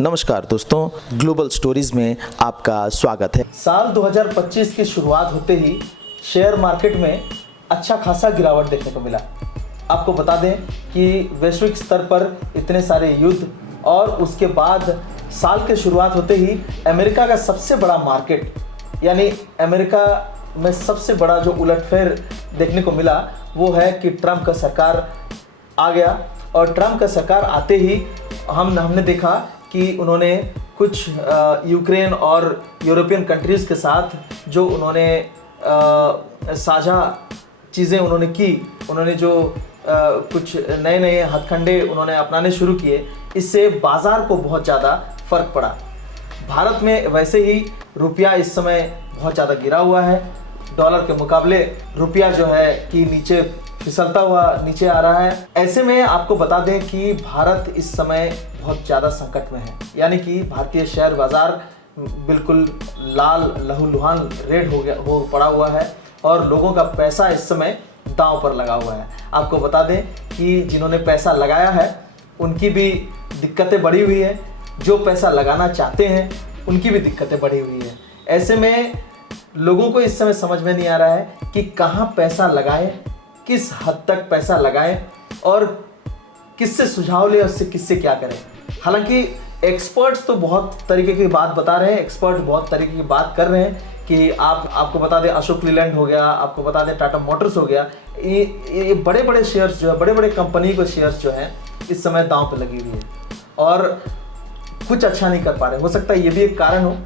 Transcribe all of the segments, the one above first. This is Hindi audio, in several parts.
नमस्कार दोस्तों, ग्लोबल स्टोरीज में आपका स्वागत है। साल 2025 की शुरुआत होते ही शेयर मार्केट में अच्छा खासा गिरावट देखने को मिला। आपको बता दें कि वैश्विक स्तर पर इतने सारे युद्ध और उसके बाद साल के शुरुआत होते ही अमेरिका का सबसे बड़ा मार्केट यानी अमेरिका में सबसे बड़ा जो उलटफेर देखने को मिला वो है कि ट्रंप का सरकार आ गया। और ट्रंप का सरकार आते ही हमने देखा कि उन्होंने कुछ यूक्रेन और यूरोपियन कंट्रीज़ के साथ जो उन्होंने साझा चीज़ें उन्होंने की, उन्होंने जो कुछ नए नए हथकंडे उन्होंने अपनाने शुरू किए, इससे बाज़ार को बहुत ज़्यादा फ़र्क पड़ा। भारत में वैसे ही रुपया इस समय बहुत ज़्यादा गिरा हुआ है। डॉलर के मुकाबले रुपया जो है कि नीचे फिसलता हुआ नीचे आ रहा है। ऐसे में आपको बता दें कि भारत इस समय बहुत ज़्यादा संकट में है, यानी कि भारतीय शेयर बाज़ार बिल्कुल लाल लहूलुहान रेड हो पड़ा हुआ है और लोगों का पैसा इस समय दांव पर लगा हुआ है। आपको बता दें कि जिन्होंने पैसा लगाया है उनकी भी दिक्कतें बढ़ी हुई है, जो पैसा लगाना चाहते हैं उनकी भी दिक्कतें बढ़ी हुई है। ऐसे में लोगों को इस समय समझ में नहीं आ रहा है कि कहाँ पैसा लगाएं, किस हद तक पैसा लगाएं और किससे सुझाव लें, उससे किससे क्या करें। हालांकि एक्सपर्ट्स तो बहुत तरीके की बात बता रहे हैं, एक्सपर्ट बहुत तरीके की बात कर रहे हैं कि आपको बता दें अशोक लीलैंड हो गया, आपको बता दें टाटा मोटर्स हो गया, ये बड़े बड़े शेयर्स जो है, बड़े बड़े कंपनी के शेयर्स जो हैं इस समय दांव पर लगी हुई है और कुछ अच्छा नहीं कर पा रहे। हो सकता है ये भी एक कारण हो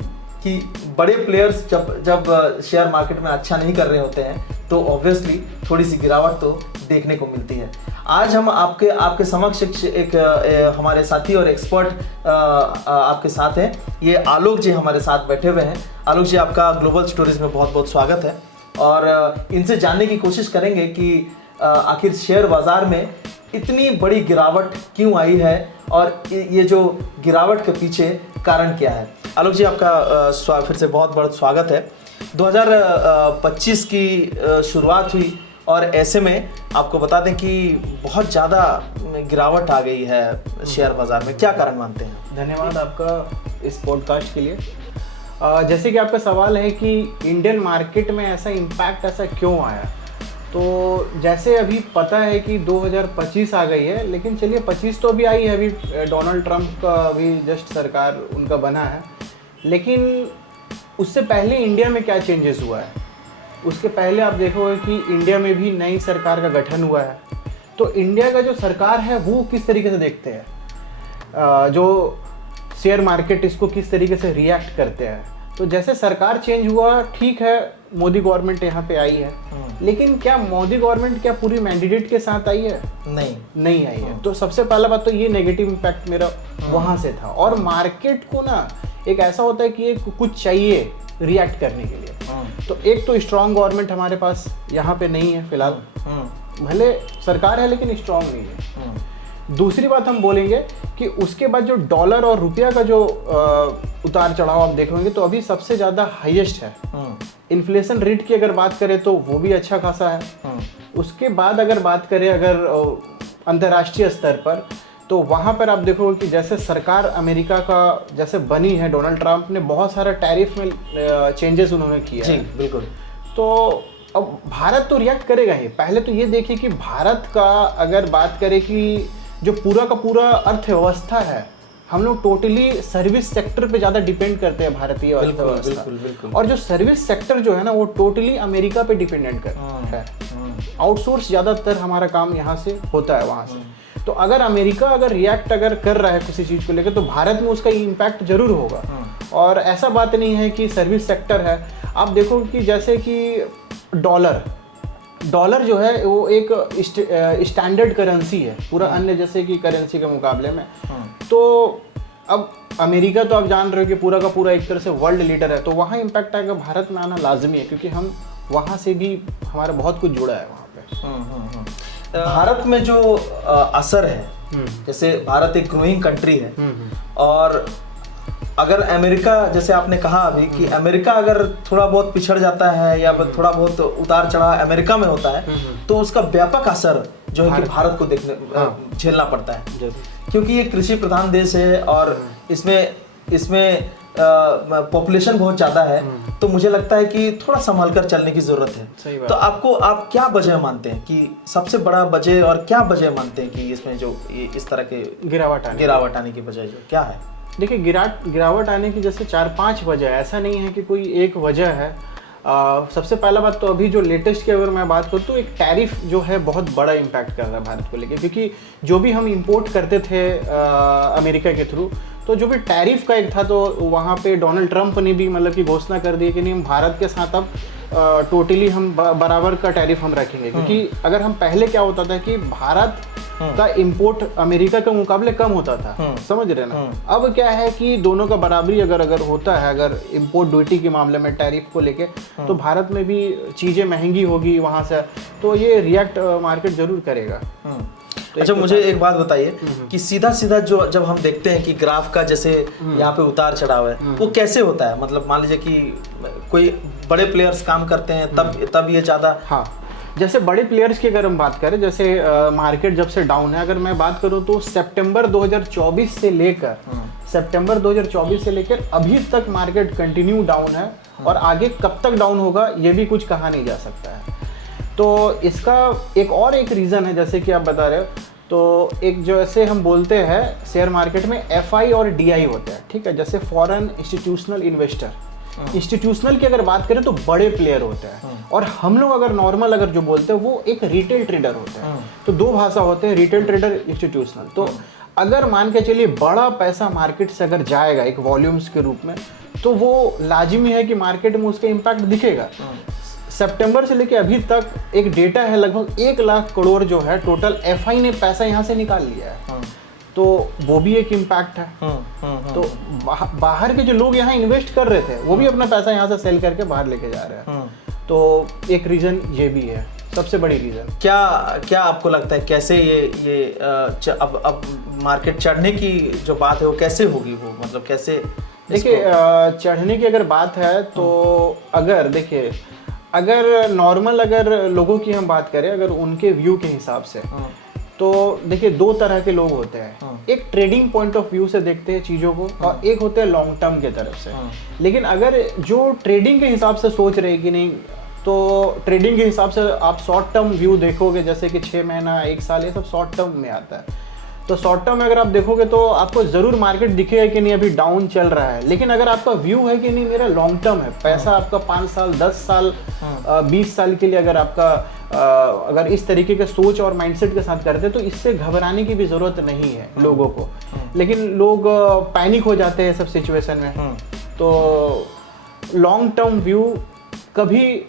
कि बड़े प्लेयर्स जब शेयर मार्केट में अच्छा नहीं कर रहे होते हैं तो ऑब्वियसली थोड़ी सी गिरावट तो देखने को मिलती है। आज हम आपके समक्ष एक हमारे साथी और एक्सपर्ट आपके साथ हैं। ये आलोक जी हमारे साथ बैठे हुए हैं। आलोक जी, आपका ग्लोबल स्टोरीज में बहुत बहुत स्वागत है और इनसे जानने की कोशिश करेंगे कि आखिर शेयर बाज़ार में इतनी बड़ी गिरावट क्यों आई है और ये जो गिरावट के पीछे कारण क्या है। आलोक जी, आपका फिर से बहुत बहुत स्वागत है। 2025 की शुरुआत हुई और ऐसे में आपको बता दें कि बहुत ज़्यादा गिरावट आ गई है शेयर बाज़ार में, क्या कारण मानते हैं? धन्यवाद आपका इस पॉडकास्ट के लिए। जैसे कि आपका सवाल है कि इंडियन मार्केट में ऐसा इम्पैक्ट ऐसा क्यों आया, तो जैसे अभी पता है कि 2025 आ गई है, लेकिन चलिए 25 तो अभी आई है, अभी डोनाल्ड ट्रंप का अभी जस्ट सरकार उनका बना है, लेकिन उससे पहले इंडिया में क्या चेंजेस हुआ है। उसके पहले आप देखोगे कि इंडिया में भी नई सरकार का गठन हुआ है। तो इंडिया का जो सरकार है वो किस तरीके से देखते हैं, जो शेयर मार्केट इसको किस तरीके से रिएक्ट करते हैं। तो जैसे सरकार चेंज हुआ, ठीक है, मोदी गवर्नमेंट यहाँ पे आई है, लेकिन क्या मोदी गवर्नमेंट क्या पूरी मैंडेट के साथ आई है? नहीं आई है। तो सबसे पहला बात तो ये नेगेटिव इम्पैक्ट मेरा वहाँ से था। और मार्केट को ना एक ऐसा होता है कि एक कुछ चाहिए रिएक्ट करने के लिए। तो एक तो स्ट्रॉन्ग गवर्नमेंट हमारे पास यहाँ पे नहीं है फिलहाल, भले सरकार है लेकिन स्ट्रॉन्ग नहीं है। दूसरी बात हम बोलेंगे कि उसके बाद जो डॉलर और रुपया का जो उतार चढ़ाव आप देखेंगे तो अभी सबसे ज़्यादा हाईएस्ट है। इन्फ्लेशन रेट की अगर बात करें तो वो भी अच्छा खासा है। उसके बाद अगर बात करें अगर अंतर्राष्ट्रीय स्तर पर, तो वहाँ पर आप देखोगे कि जैसे सरकार अमेरिका का जैसे बनी है, डोनाल्ड ट्रंप ने बहुत सारा टैरिफ में चेंजेस उन्होंने किया है। बिल्कुल। तो अब भारत तो रिएक्ट करेगा ही। पहले तो ये देखिए कि भारत का अगर बात करें कि जो पूरा का पूरा अर्थव्यवस्था है, हम लोग टोटली सर्विस सेक्टर पे ज़्यादा डिपेंड करते हैं भारतीय अर्थव्यवस्था। बिल्कुल। और जो सर्विस सेक्टर जो है ना वो टोटली अमेरिका पे डिपेंडेंट करता है। आउटसोर्स ज़्यादातर हमारा काम यहाँ से होता है वहाँ से। तो अगर अमेरिका अगर रिएक्ट अगर कर रहा है किसी चीज़ को लेकर तो भारत में उसका इम्पैक्ट जरूर होगा। और ऐसा बात नहीं है कि सर्विस सेक्टर है। आप देखो कि जैसे कि डॉलर जो है वो एक स्टैंडर्ड करेंसी है पूरा अन्य जैसे कि करेंसी के मुकाबले में। तो अब अमेरिका तो आप जान रहे हो कि पूरा का पूरा एक तरह से वर्ल्ड लीडर है, तो वहाँ इम्पैक्ट आएगा, भारत में आना लाजमी है क्योंकि हम वहाँ से भी हमारा बहुत कुछ जुड़ा है वहाँ पे। भारत में जो असर है, जैसे भारत एक ग्रोइंग कंट्री है और अगर अमेरिका, जैसे आपने कहा अभी कि अमेरिका अगर थोड़ा बहुत पिछड़ जाता है या थोड़ा बहुत उतार चढ़ाव अमेरिका में होता है तो उसका व्यापक असर जो है कि भारत को देखने झेलना पड़ता है। क्योंकि ये कृषि प्रधान देश है और इसमें पॉपुलेशन बहुत ज़्यादा है, तो मुझे लगता है कि थोड़ा संभाल कर चलने की ज़रूरत है। सही बात। तो आप क्या वजह मानते हैं कि सबसे बड़ा वजह, और क्या वजह मानते हैं कि इसमें जो इस तरह के गिरावट आने की वजह जो क्या है? देखिए, गिरावट आने की जैसे 4-5 वजह है, ऐसा नहीं है कि कोई एक वजह है। सबसे पहला बात तो अभी जो लेटेस्ट की अगर मैं बात करूँ तो एक टैरिफ जो है बहुत बड़ा इम्पैक्ट कर रहा है भारत को लेके, क्योंकि जो भी हम इंपोर्ट करते थे अमेरिका के थ्रू, तो जो भी टैरिफ का एक था, तो वहाँ पे डोनाल्ड ट्रंप ने भी मतलब कि घोषणा कर दी कि नहीं, हम भारत के साथ अब टोटली हम बराबर का टैरिफ हम रखेंगे। क्योंकि अगर हम पहले क्या होता था कि भारत का इंपोर्ट अमेरिका के मुकाबले कम होता था, समझ रहे ना। अब क्या है कि दोनों का बराबरी अगर होता है, अगर इंपोर्ट ड्यूटी के मामले में टैरिफ को लेके, तो भारत में भी चीज़ें महंगी होगी वहाँ से, तो ये रिएक्ट मार्केट जरूर करेगा। तो अच्छा, मुझे एक बात बताइए कि सीधा जो जब हम देखते हैं कि ग्राफ का जैसे यहाँ पे उतार चढ़ाव है, वो कैसे होता है? मतलब मान लीजिए कि कोई बड़े प्लेयर्स काम करते हैं तब ये ज़्यादा। हाँ, जैसे बड़े प्लेयर्स की अगर हम बात करें, जैसे मार्केट जब से डाउन है, अगर मैं बात करूँ तो सितंबर 2024 से लेकर अभी तक मार्केट कंटिन्यू डाउन है, और आगे कब तक डाउन होगा ये भी कुछ कहा नहीं जा सकता है। तो इसका एक रीज़न है, जैसे कि आप बता रहे हो, तो एक जैसे हम बोलते हैं शेयर मार्केट में FI और DI होते हैं, ठीक है। जैसे फॉरेन इंस्टीट्यूशनल इन्वेस्टर, इंस्टीट्यूशनल की अगर बात करें तो बड़े प्लेयर होते हैं, और हम लोग अगर नॉर्मल अगर जो बोलते हैं वो एक रिटेल ट्रेडर होते हैं। तो दो भाषा होते हैं, रिटेल ट्रेडर, इंस्टीट्यूशनल। तो अगर मान के चलिए बड़ा पैसा मार्केट से अगर जाएगा एक वॉल्यूम्स के रूप में, तो वो लाजिमी है कि मार्केट में उसका इम्पैक्ट दिखेगा। सितंबर से लेके अभी तक एक डेटा है, लगभग 1 लाख करोड़ जो है टोटल FI ने पैसा यहाँ से निकाल लिया है। तो वो भी एक इम्पैक्ट है। तो बाहर के जो लोग यहाँ इन्वेस्ट कर रहे थे, वो भी अपना पैसा यहाँ से सेल करके बाहर लेके जा रहे हैं। तो एक रीज़न ये भी है, सबसे बड़ी रीज़न। क्या आपको लगता है कैसे ये अब मार्केट चढ़ने की जो बात है वो कैसे होगी? वो मतलब कैसे? देखिए, चढ़ने की अगर बात है तो अगर नॉर्मल अगर लोगों की हम बात करें, अगर उनके व्यू के हिसाब से, तो देखिए 2 तरह के लोग होते हैं। एक ट्रेडिंग पॉइंट ऑफ व्यू से देखते हैं चीज़ों को, और एक होते हैं लॉन्ग टर्म के तरफ से। लेकिन अगर जो ट्रेडिंग के हिसाब से सोच रहे कि नहीं, तो ट्रेडिंग के हिसाब से आप शॉर्ट टर्म व्यू देखोगे, जैसे कि 6 महीना 1 साल, ये सब शॉर्ट टर्म में आता है। तो शॉर्ट टर्म में अगर आप देखोगे तो आपको ज़रूर मार्केट दिखेगा कि नहीं अभी डाउन चल रहा है। लेकिन अगर आपका व्यू है कि नहीं मेरा लॉन्ग टर्म है, पैसा आपका 5 साल 10 साल 20 साल के लिए अगर आपका अगर इस तरीके के सोच और माइंडसेट के साथ करते, तो इससे घबराने की भी ज़रूरत नहीं है लोगों को। लेकिन लोग पैनिक हो जाते हैं सब सिचुएशन में। तो लॉन्ग टर्म व्यू कभी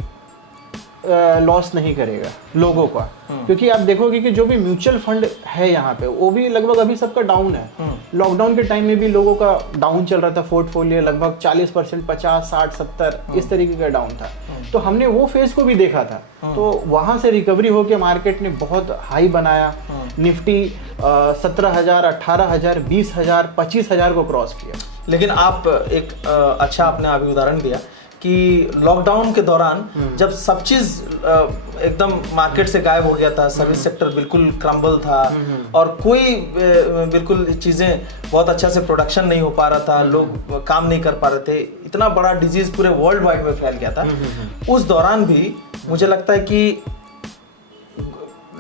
लॉस नहीं करेगा लोगों का, क्योंकि आप देखोगे कि जो भी म्यूचुअल फंड है यहाँ पे, वो भी लगभग अभी सबका डाउन है। लॉकडाउन के टाइम में भी लोगों का डाउन चल रहा था, पोर्टफोलियो लगभग 40%, 50, 60, 70 इस तरीके का डाउन था। तो हमने वो फेज को भी देखा था। तो वहां से रिकवरी होकर मार्केट ने बहुत हाई बनाया। निफ्टी 17,000, 18,000, 20,000, 25,000 को क्रॉस किया। लेकिन आप एक अच्छा आपने अभी उदाहरण दिया कि लॉकडाउन के दौरान जब सब चीज़ एकदम मार्केट से गायब हो गया था, सर्विस सेक्टर बिल्कुल क्रम्बल था, और कोई बिल्कुल चीज़ें बहुत अच्छा से प्रोडक्शन नहीं हो पा रहा था, लोग काम नहीं कर पा रहे थे, इतना बड़ा डिजीज़ पूरे वर्ल्ड वाइड में फैल गया था। उस दौरान भी मुझे लगता है कि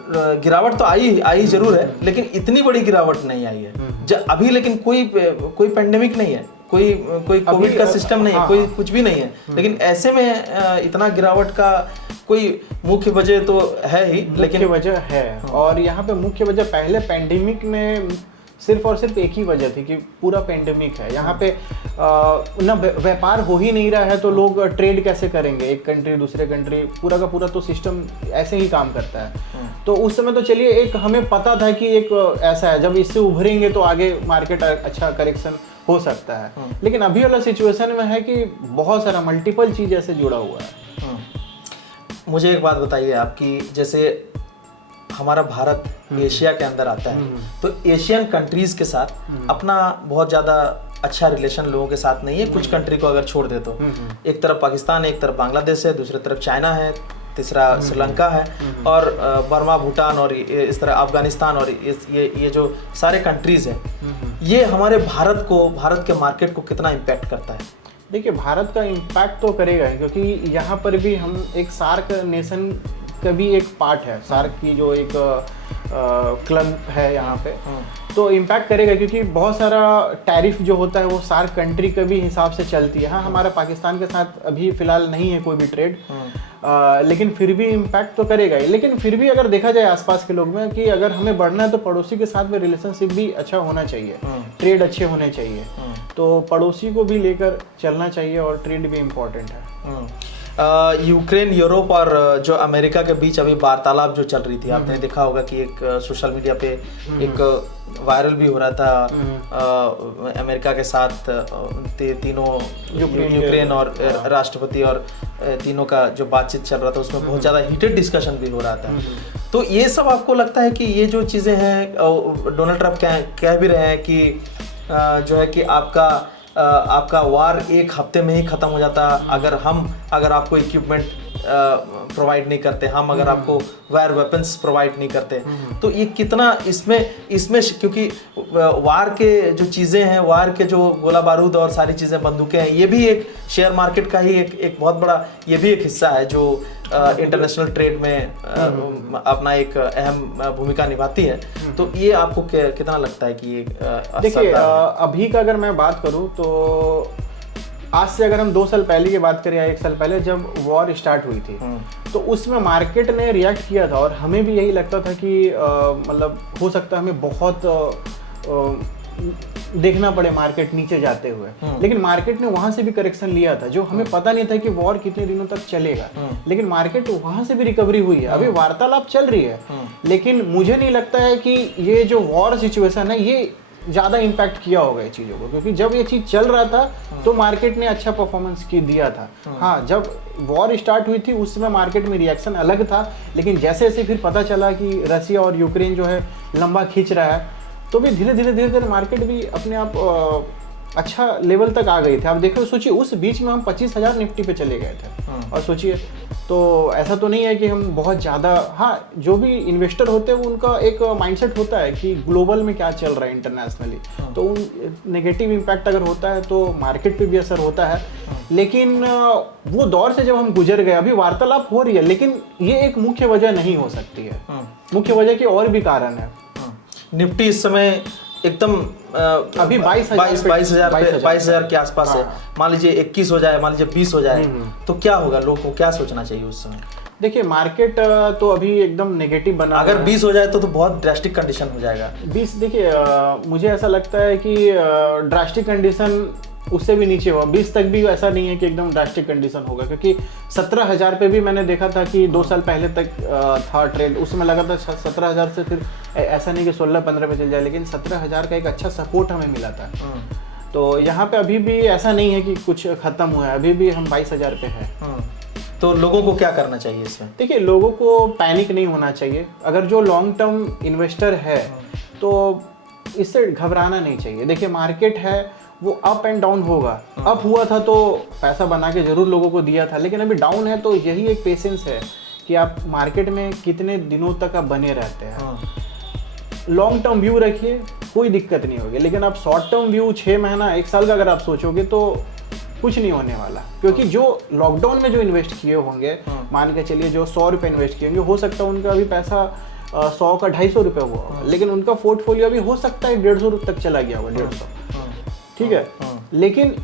गिरावट तो आई जरूर है, लेकिन इतनी बड़ी गिरावट नहीं आई है अभी। लेकिन कोई पेंडेमिक नहीं है, कोई कोविड का सिस्टम नहीं है, कोई कुछ भी नहीं है। लेकिन ऐसे में इतना गिरावट का कोई मुख्य वजह तो है ही, लेकिन मुख्य वजह है। और यहाँ पे मुख्य वजह पहले पेंडेमिक में सिर्फ और सिर्फ एक ही वजह थी कि पूरा पेंडेमिक है। यहाँ पे ना व्यापार हो ही नहीं रहा है, तो लोग ट्रेड कैसे करेंगे एक कंट्री दूसरे कंट्री, पूरा का पूरा तो सिस्टम ऐसे ही काम करता है। तो उस समय तो चलिए एक हमें पता था कि एक ऐसा है, जब इससे उभरेंगे तो आगे मार्केट अच्छा करेक्शन हो सकता है। लेकिन अभी वाला सिचुएशन में है कि बहुत सारा मल्टीपल चीज ऐसे जुड़ा हुआ है। मुझे एक बात बताइए आपकी, जैसे हमारा भारत एशिया के अंदर आता है, तो एशियन कंट्रीज के साथ अपना बहुत ज़्यादा अच्छा रिलेशन लोगों के साथ नहीं है। कुछ कंट्री को अगर छोड़ दे तो एक तरफ पाकिस्तान है, एक तरफ बांग्लादेश है, दूसरी तरफ चाइना है, तीसरा श्रीलंका है, और बर्मा, भूटान और इस तरह अफगानिस्तान और ये जो सारे कंट्रीज़ हैं, ये हमारे भारत के मार्केट को कितना इम्पैक्ट करता है? देखिए, भारत का इम्पैक्ट तो करेगा ही, क्योंकि यहाँ पर भी हम एक सार्क नेशन का भी एक पार्ट है। सार्क की जो एक क्लब है यहाँ पे, तो इम्पैक्ट करेगा, क्योंकि बहुत सारा टैरिफ जो होता है वो सार्क कंट्री के भी हिसाब से चलती है। हाँ, हमारा पाकिस्तान के साथ अभी फ़िलहाल नहीं है कोई भी ट्रेड, लेकिन फिर भी इम्पैक्ट तो करेगा ही। लेकिन फिर भी अगर देखा जाए आसपास के लोग में कि अगर हमें बढ़ना है तो पड़ोसी के साथ में रिलेशनशिप भी अच्छा होना चाहिए, ट्रेड अच्छे होने चाहिए, तो पड़ोसी को भी लेकर चलना चाहिए और ट्रेड भी इम्पोर्टेंट है। यूक्रेन, यूरोप और जो अमेरिका के बीच अभी वार्तालाप जो चल रही थी, आपने देखा होगा कि एक सोशल मीडिया पे एक वायरल भी हो रहा था अमेरिका के साथ तीनों यूक्रेन और राष्ट्रपति और तीनों का जो बातचीत चल रहा था, उसमें बहुत ज़्यादा हीटेड डिस्कशन भी हो रहा था। तो ये सब आपको लगता है कि ये जो चीज़ें हैं, डोनाल्ड ट्रंप कह भी रहे हैं कि जो है कि आपका वार एक हफ्ते में ही ख़त्म हो जाता अगर आपको इक्विपमेंट प्रोवाइड नहीं करते, हम अगर आपको वार वेपन्स प्रोवाइड नहीं करते। तो ये कितना इसमें क्योंकि वार के जो चीज़ें हैं, वार के जो गोला बारूद और सारी चीज़ें, बंदूकें हैं, ये भी एक शेयर मार्केट का ही एक बहुत बड़ा ये भी एक हिस्सा है जो इंटरनेशनल ट्रेड में अपना एक अहम भूमिका निभाती है। तो ये आपको कितना लगता है कि ये देखिए, अभी का अगर मैं बात करूं तो आज से अगर हम 2 साल पहले की बात करें या 1 साल पहले जब वॉर स्टार्ट हुई थी, तो उसमें मार्केट ने रिएक्ट किया था और हमें भी यही लगता था कि मतलब हो सकता है हमें बहुत देखना पड़े मार्केट नीचे जाते हुए, लेकिन मार्केट ने वहां से भी करेक्शन लिया था। जो हमें पता नहीं था कि वॉर कितने दिनों तक चलेगा, लेकिन मार्केट वहां से भी रिकवरी हुई है। अभी वार्तालाप चल रही है, लेकिन मुझे नहीं लगता है कि ये जो वॉर सिचुएशन है ये ज़्यादा इम्पैक्ट किया होगा ये चीज़ों को, क्योंकि जब ये चीज़ चल रहा था तो मार्केट ने अच्छा परफॉर्मेंस दिया था। हाँ, जब वॉर स्टार्ट हुई थी उस समय मार्केट में रिएक्शन अलग था, लेकिन जैसे जैसे फिर पता चला कि रसिया और यूक्रेन जो है लंबा खींच रहा है, तो भी धीरे धीरे मार्केट भी अपने आप अच्छा लेवल तक आ गई थी। आप देखो, सोचिए उस बीच में हम 25,000 निफ्टी पे चले गए थे, और सोचिए तो ऐसा तो नहीं है कि हम बहुत ज़्यादा, हाँ, जो भी इन्वेस्टर होते हैं उनका एक माइंडसेट होता है कि ग्लोबल में क्या चल रहा है इंटरनेशनली, तो उन नेगेटिव इम्पैक्ट अगर होता है तो मार्केट पे भी असर होता है। लेकिन वो दौर से जब हम गुजर गए, अभी वार्तालाप हो रही है, लेकिन ये एक मुख्य वजह नहीं हो सकती है। मुख्य वजह के और भी कारण है। निफ्टी इस समय एकदम अभी 22,000 के आसपास है। मान लीजिए 21 हो जाए, मान लीजिए 20 हो जाए, तो क्या होगा? लोगों को क्या सोचना चाहिए उस समय? देखिए, मार्केट तो अभी एकदम नेगेटिव बना, अगर 20 हो जाए तो बहुत ड्रास्टिक कंडीशन हो जाएगा। 20, देखिए मुझे ऐसा लगता है कि ड्रास्टिक कंडीशन उससे भी नीचे हुआ। 20 तक भी ऐसा नहीं है कि एकदम ड्रास्टिक कंडीशन होगा, क्योंकि 17,000 पे भी मैंने देखा था कि 2 साल पहले तक था ट्रेंड, उसमें लगा था 17,000 से फिर ऐसा नहीं कि 16-15 पे चल जाए, लेकिन 17,000 का एक अच्छा सपोर्ट हमें मिला था। तो यहाँ पे अभी भी ऐसा नहीं है कि कुछ खत्म हुआ है, अभी भी हम 22,000 पे है। तो लोगों को क्या करना चाहिए इसमें? देखिए, लोगों को पैनिक नहीं होना चाहिए। अगर जो लॉन्ग टर्म इन्वेस्टर है तो इससे घबराना नहीं चाहिए। देखिए, मार्केट है वो अप एंड डाउन होगा। अप हुआ था तो पैसा बना के जरूर लोगों को दिया था, लेकिन अभी डाउन है तो यही एक पेशेंस है कि आप मार्केट में कितने दिनों तक आप बने रहते हैं। लॉन्ग टर्म व्यू रखिए, कोई दिक्कत नहीं होगी, लेकिन आप शॉर्ट टर्म व्यू 6 महीना 1 साल का अगर आप सोचोगे तो कुछ नहीं होने वाला। क्योंकि जो लॉकडाउन में जो इन्वेस्ट किए होंगे, मान के चलिए जो 100 रुपये इन्वेस्ट किए होंगे, हो सकता है उनका अभी पैसा 100 का 250 रुपये हुआ होगा, लेकिन उनका पोर्टफोलियो अभी हो सकता है 150 तक चला गया होगा, 150, ठीक है। लेकिन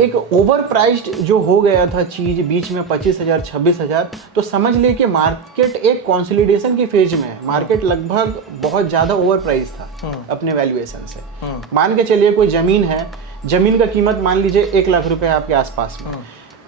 एक ओवर प्राइस्ड जो हो गया था चीज बीच में 25,000 26,000, तो समझ लिए कि मार्केट एक कंसोलिडेशन की फेज में है। मार्केट लगभग बहुत ज्यादा ओवर प्राइस था अपने वैल्यूएशन से। मान के चलिए कोई जमीन है, जमीन का कीमत मान लीजिए 1 लाख रुपए है आपके आसपास में,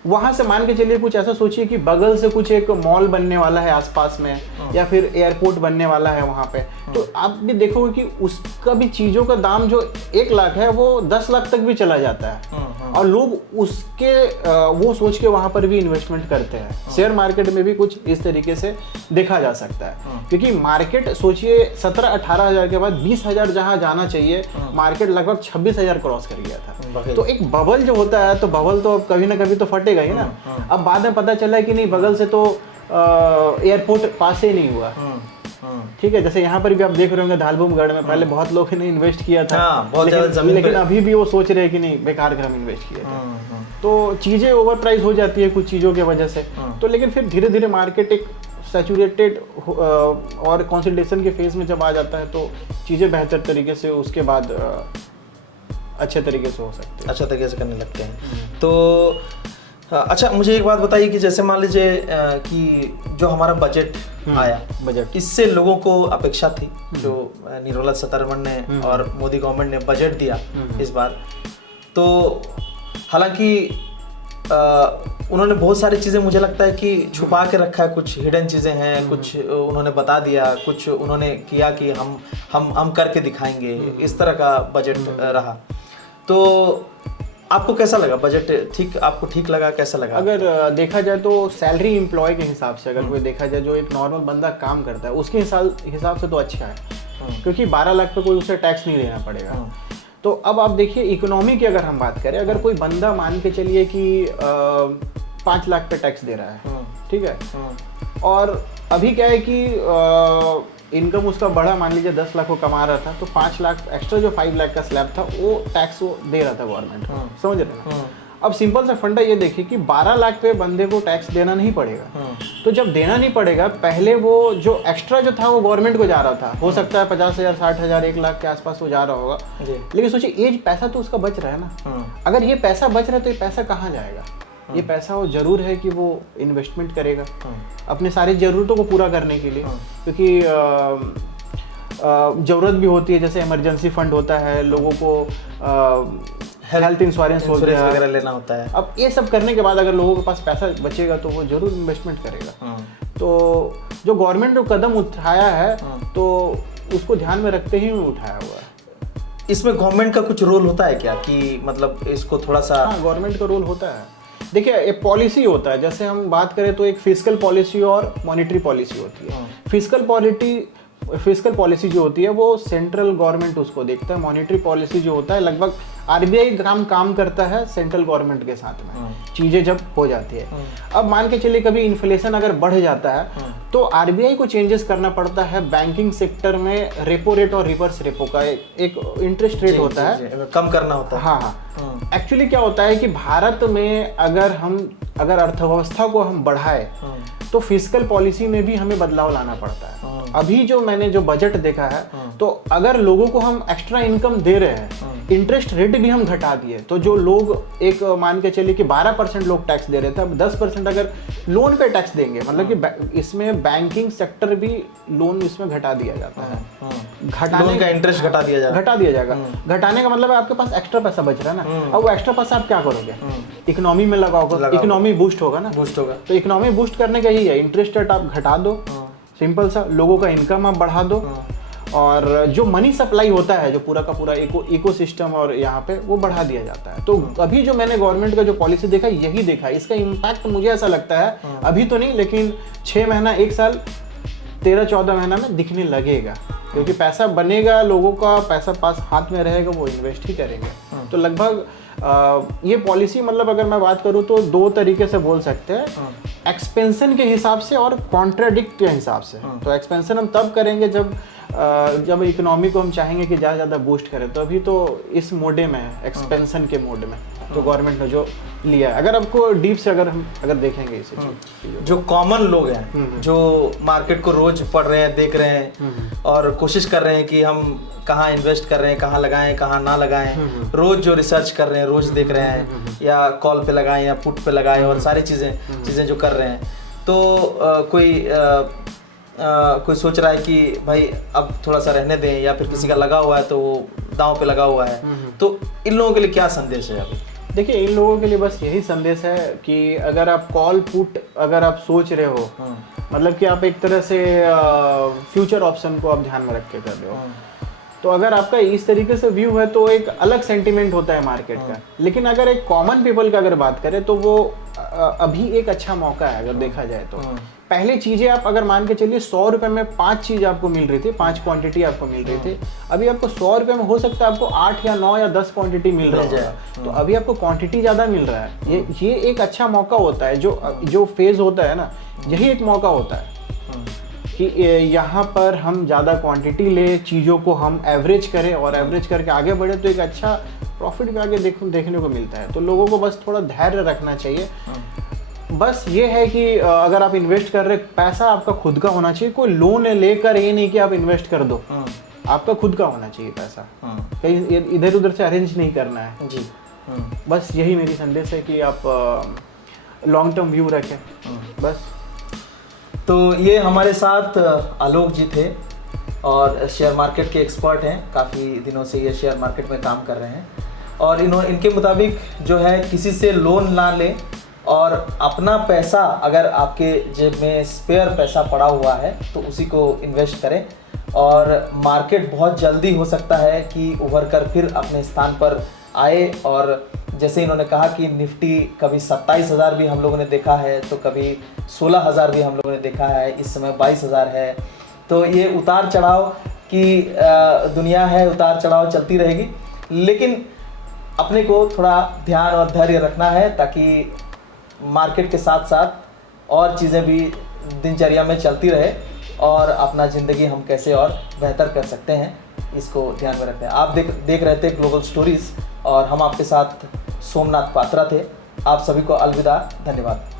वहां से मान के चलिए कुछ ऐसा सोचिए कि बगल से कुछ एक मॉल बनने वाला है आसपास में, या फिर एयरपोर्ट बनने वाला है वहां पे, तो आप भी देखोगे कि उसका भी चीजों का दाम जो 1 लाख है वो 10 लाख तक भी चला जाता है, और लोग उसके वो सोच के वहां पर भी इन्वेस्टमेंट करते हैं। शेयर मार्केट में भी कुछ इस तरीके से देखा जा सकता है, क्योंकि मार्केट सोचिए 17-18 हजार के बाद 20,000 जहां जाना चाहिए, मार्केट लगभग 26,000 क्रॉस कर गया था। तो एक बबल जो होता है, तो बबल तो कभी ना कभी तो फटेगा कटेगा ही ना। अब बाद में पता चला कि नहीं, बगल से तो एयरपोर्ट पास ही नहीं हुआ। ठीक है, जैसे यहाँ पर भी आप देख रहे होंगे धालबुमगढ़ में पहले बहुत लोग ने इन्वेस्ट किया था, बहुत ज़्यादा ज़मीन लेकिन अभी भी वो सोच रहे हैं कि नहीं बेकार का हम इन्वेस्ट किए थे। तो चीज़ें ओवर प्राइस हो जाती है कुछ चीज़ों की वजह से। तो लेकिन फिर धीरे धीरे मार्केट एक सैचुरेटेड और कंसोलिडेशन के फेज में जब आ जाता है तो चीज़ें बेहतर तरीके से उसके बाद अच्छे तरीके से हो सकती है, अच्छा तरीके से करने लगते हैं। तो अच्छा, मुझे एक बात बताइए कि जैसे मान लीजिए कि जो हमारा बजट आया, बजट इससे लोगों को अपेक्षा थी, जो निर्मला सीतारमण ने और मोदी गवर्नमेंट ने बजट दिया इस बार, तो हालांकि उन्होंने बहुत सारी चीज़ें मुझे लगता है कि छुपा के रखा है, कुछ हिडन चीज़ें हैं, कुछ उन्होंने बता दिया, कुछ उन्होंने किया कि हम करके दिखाएंगे, इस तरह का बजट रहा। तो आपको कैसा लगा बजट? आपको ठीक लगा, कैसा लगा? अगर देखा जाए तो सैलरी एम्प्लॉय के हिसाब से अगर कोई देखा जाए, जो एक नॉर्मल बंदा काम करता है उसके हिसाब से तो अच्छा है, क्योंकि 12 लाख पे कोई उसे टैक्स नहीं देना पड़ेगा। तो अब आप देखिए इकोनॉमी की अगर हम बात करें, अगर कोई बंदा मान के चलिए कि 5 लाख पे टैक्स दे रहा है, ठीक है, और अभी क्या है कि इनकम उसका बढ़ा, मान लीजिए 10 लाख वो कमा रहा था, तो 5 लाख एक्स्ट्रा जो 5 लाख का स्लैब था वो टैक्स वो दे रहा था गवर्नमेंट, समझ रहे हैं। अब सिंपल सा फंडा ये देखिए कि 12 लाख पे बंदे को टैक्स देना नहीं पड़ेगा। तो जब देना नहीं पड़ेगा, पहले वो जो एक्स्ट्रा जो था वो गवर्नमेंट को जा रहा था, हो सकता है 50,000, 60,000, 1 लाख के आसपास वो जा रहा होगा, लेकिन सोचिए ये पैसा तो उसका बच रहा है ना। अगर ये पैसा बच रहा है तो ये पैसा कहाँ जाएगा? ये पैसा वो जरूर है कि वो इन्वेस्टमेंट करेगा अपने सारी ज़रूरतों को पूरा करने के लिए, क्योंकि ज़रूरत भी होती है, जैसे इमरजेंसी फंड होता है, लोगों को हेल्थ इंश्योरेंस वगैरह लेना होता है। अब ये सब करने के बाद अगर लोगों के पास पैसा बचेगा तो वो जरूर इन्वेस्टमेंट करेगा। तो जो गवर्नमेंट ने कदम उठाया है तो उसको ध्यान में रखते ही उठाया हुआ है। इसमें गवर्नमेंट का कुछ रोल होता है क्या, कि मतलब इसको थोड़ा सा? हाँ, गवर्नमेंट का रोल होता है। देखिए एक पॉलिसी होता है, जैसे हम बात करें तो एक फिस्कल पॉलिसी और मॉनेटरी पॉलिसी होती है। फिस्कल पॉलिसी जो होती है वो सेंट्रल गवर्नमेंट उसको देखता है, मॉनेटरी पॉलिसी जो होता है लगभग आरबीआई काम करता है सेंट्रल गवर्नमेंट के साथ में चीजें जब हो जाती है। अब मान के चलिए कभी इन्फ्लेशन अगर बढ़ जाता है तो आरबीआई को चेंजेस करना पड़ता है बैंकिंग सेक्टर में, रेपो रेट और रिवर्स रेपो का एक इंटरेस्ट रेट होता है, कम करना होता है। हाँ, एक्चुअली क्या होता है कि भारत में अगर अर्थव्यवस्था को हम बढ़ाए तो फिस्कल पॉलिसी में भी हमें बदलाव लाना पड़ता है। अभी जो मैंने जो बजट देखा है तो अगर लोगों को हम एक्स्ट्रा इनकम दे रहे हैं, इंटरेस्ट रेट भी हम घटा दिए, तो जो लोग एक मान के चलिए कि 12% लोग टैक्स दे रहे थे, अब 10% अगर लोन पे टैक्स देंगे, मतलब कि इसमें बैंकिंग सेक्टर भी लोन इसमें घटा दिया जाता है, लोन का इंटरेस्ट घटा दिया जाएगा। घटाने का मतलब है आपके पास एक्स्ट्रा पैसा बच रहा है ना। अब वो एक्स्ट्रा पैसा आप क्या करोगे? इकोनॉमी में लगाओगे, इकोनॉमी बूस्ट होगा ना। तो इकोनॉमी बूस्ट करने का ही है, इंटरेस्ट रेट आप घटा दो, सिंपल सा, लोगों का इनकम आप बढ़ा दो, और जो मनी सप्लाई होता है जो पूरा का पूरा इकोसिस्टम और यहाँ पे वो बढ़ा दिया जाता है। तो अभी जो मैंने गवर्नमेंट का जो पॉलिसी देखा यही देखा, इसका इम्पैक्ट मुझे ऐसा लगता है अभी तो नहीं, लेकिन 6 महीना, 1 साल, 13-14 महीना में दिखने लगेगा, क्योंकि पैसा बनेगा, लोगों का पैसा पास हाथ में रहेगा, वो इन्वेस्ट ही करेंगे। तो लगभग ये पॉलिसी, मतलब अगर मैं बात करूँ तो 2 तरीके से बोल सकते हैं, एक्सपेंशन के हिसाब से और कॉन्ट्राडिक्ट के हिसाब से। तो एक्सपेंशन हम तब करेंगे जब इकोनॉमी को हम चाहेंगे कि ज़्यादा बूस्ट करें, तो अभी तो इस मोडे में है, एक्सपेंशन के मोड में जो गवर्नमेंट ने जो लिया है। अगर आपको डीप से अगर देखेंगे इसे, जो कॉमन लोग हैं, जो मार्केट को रोज पढ़ रहे हैं, देख रहे हैं और कोशिश कर रहे हैं कि हम कहाँ इन्वेस्ट कर रहे हैं, कहाँ लगाएं, कहाँ ना लगाएं, रोज जो रिसर्च कर रहे हैं, रोज देख रहे हैं, या कॉल पे लगाएं या पुट पे लगाएं, और सारी चीज़ें जो कर रहे हैं, तो कोई सोच रहा है कि भाई अब थोड़ा सा रहने दें, या फिर किसी का लगा हुआ है तो वो दांव पे लगा हुआ है, तो इन लोगों के लिए क्या संदेश है अभी? देखिए इन लोगों के लिए बस यही संदेश है कि अगर आप कॉल पुट अगर आप सोच रहे हो, मतलब कि आप एक तरह से फ्यूचर ऑप्शन को आप ध्यान में रख के कर रहे हो, तो अगर आपका इस तरीके से व्यू है तो एक अलग सेंटिमेंट होता है मार्केट का। लेकिन अगर एक कॉमन पीपल का अगर बात करें तो वो अभी एक अच्छा मौका है अगर देखा जाए तो। पहले चीजें आप अगर मान के चलिए 100 रुपए में 5 चीज आपको मिल रही थी, 5 क्वांटिटी आपको मिल रही थी, अभी आपको 100 रुपए में हो सकता है आपको 8 या 9 या 10 क्वांटिटी मिल रहा है। तो अभी आपको क्वांटिटी ज्यादा मिल रहा है। ये एक अच्छा मौका होता है। जो फेज होता है ना, यही एक मौका होता है कि यहाँ पर हम ज़्यादा क्वांटिटी ले, चीज़ों को हम एवरेज करें और एवरेज करके आगे बढ़े तो एक अच्छा प्रॉफिट भी आगे देखने को मिलता है। तो लोगों को बस थोड़ा धैर्य रखना चाहिए। बस ये है कि अगर आप इन्वेस्ट कर रहे, पैसा आपका खुद का होना चाहिए। कोई लोन लेकर ये नहीं कि आप इन्वेस्ट कर दो, आपका खुद का होना चाहिए पैसा, कहीं इधर उधर से अरेंज नहीं करना है जी। बस यही मेरी संदेश है कि आप लॉन्ग टर्म व्यू रखें बस। तो ये हमारे साथ आलोक जी थे और शेयर मार्केट के एक्सपर्ट हैं, काफ़ी दिनों से ये शेयर मार्केट में काम कर रहे हैं। और इनके मुताबिक जो है किसी से लोन ना लें और अपना पैसा, अगर आपके जेब में स्पेयर पैसा पड़ा हुआ है तो उसी को इन्वेस्ट करें। और मार्केट बहुत जल्दी हो सकता है कि उभर कर फिर अपने स्थान पर आए। और जैसे इन्होंने कहा कि निफ्टी कभी 27,000 भी हम लोगों ने देखा है, तो कभी 16,000 भी हम लोगों ने देखा है, इस समय 22,000 है। तो ये उतार चढ़ाव की दुनिया है, उतार चढ़ाव चलती रहेगी। लेकिन अपने को थोड़ा ध्यान और धैर्य रखना है ताकि मार्केट के साथ साथ और चीज़ें भी दिनचर्या में चलती रहे और अपना ज़िंदगी हम कैसे और बेहतर कर सकते हैं, इसको ध्यान में रखते हैं। आप देख रहे थे ग्लोबल स्टोरीज़ और हम आपके साथ सोमनाथ पात्रा थे। आप सभी को अलविदा, धन्यवाद।